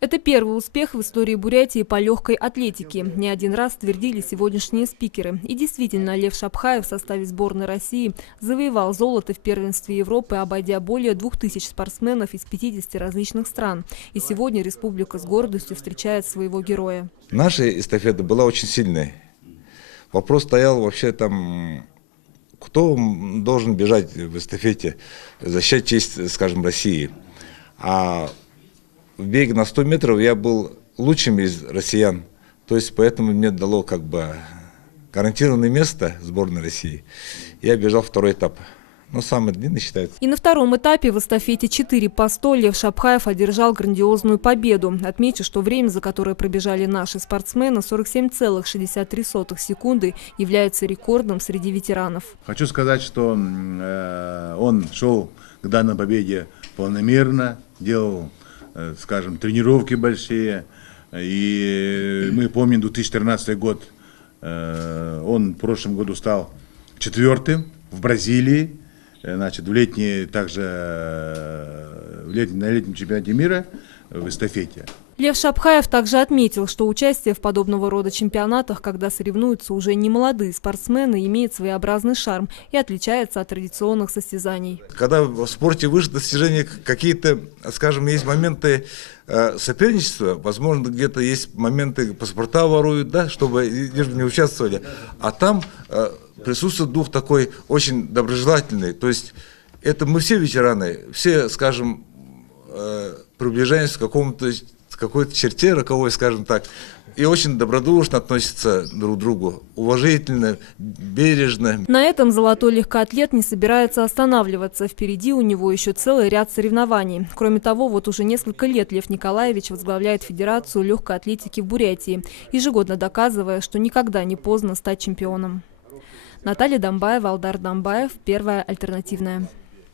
Это первый успех в истории Бурятии по легкой атлетике. Не один раз твердили сегодняшние спикеры. И действительно, Лев Шапхаев в составе сборной России завоевал золото в первенстве Европы, обойдя более 2000 спортсменов из 50 различных стран. И сегодня республика с гордостью встречает своего героя. Наша эстафета была очень сильной. Вопрос стоял вообще там, кто должен бежать в эстафете, защищать честь, скажем, России. А в беге на 100 метров я был лучшим из россиян. То есть поэтому мне дало как бы гарантированное место сборной России. Я бежал второй этап. Но самый длинный считается. И на втором этапе в эстафете 4 по 100 Лев Шапхаев одержал грандиозную победу. Отмечу, что время, за которое пробежали наши спортсмены, 47,63 секунды, является рекордным среди ветеранов. Хочу сказать, что э, он шел к данной победе полномерно, делал скажем, тренировки большие. И мы помним 2013 год, э, он в прошлом году стал четвертым в Бразилии, э, значит, в летней, также в летнем, на летнем чемпионате мира в эстафете. Лев Шапхаев также отметил, что участие в подобного рода чемпионатах, когда соревнуются уже не молодые спортсмены, имеет своеобразный шарм и отличается от традиционных состязаний. Когда в спорте выше достижения какие-то, скажем, есть моменты э, соперничества, возможно, где-то есть моменты паспорта воруют, да, чтобы не участвовали. А там э, присутствует дух такой очень доброжелательный. То есть это мы все ветераны, все, скажем, э, приближаемся к какому-то какой-то черте роковой, скажем так, и очень добродушно относятся друг к другу, уважительно, бережно. На этом золотой легкоатлет не собирается останавливаться. Впереди у него еще целый ряд соревнований. Кроме того, вот уже несколько лет Лев Николаевич возглавляет Федерацию легкой атлетики в Бурятии, ежегодно доказывая, что никогда не поздно стать чемпионом. Наталья Домбаева, Алдар Домбаев, Первая альтернативная.